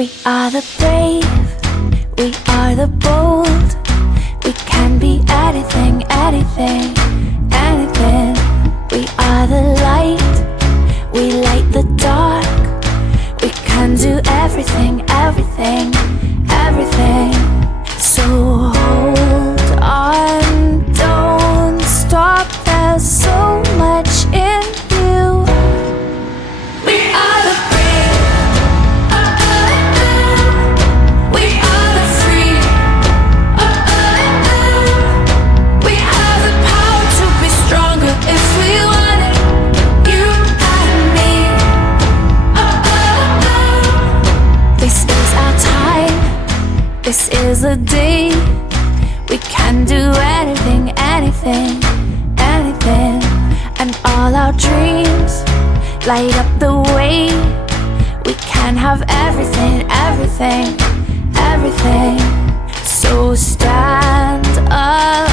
We are the brave, we are the bold. We can be anything, anything, anything. We are the light, we light the dark. We can do everything, everything, everything. So hold on, don't stop, there's so much in you. We are the brave, we are the free, we have the power to be stronger if we want it, you and me. This is our time, this is the day. We can do anything, anything, anything. And all our dreams light up the way. We can have everything, everything, everything. So stand up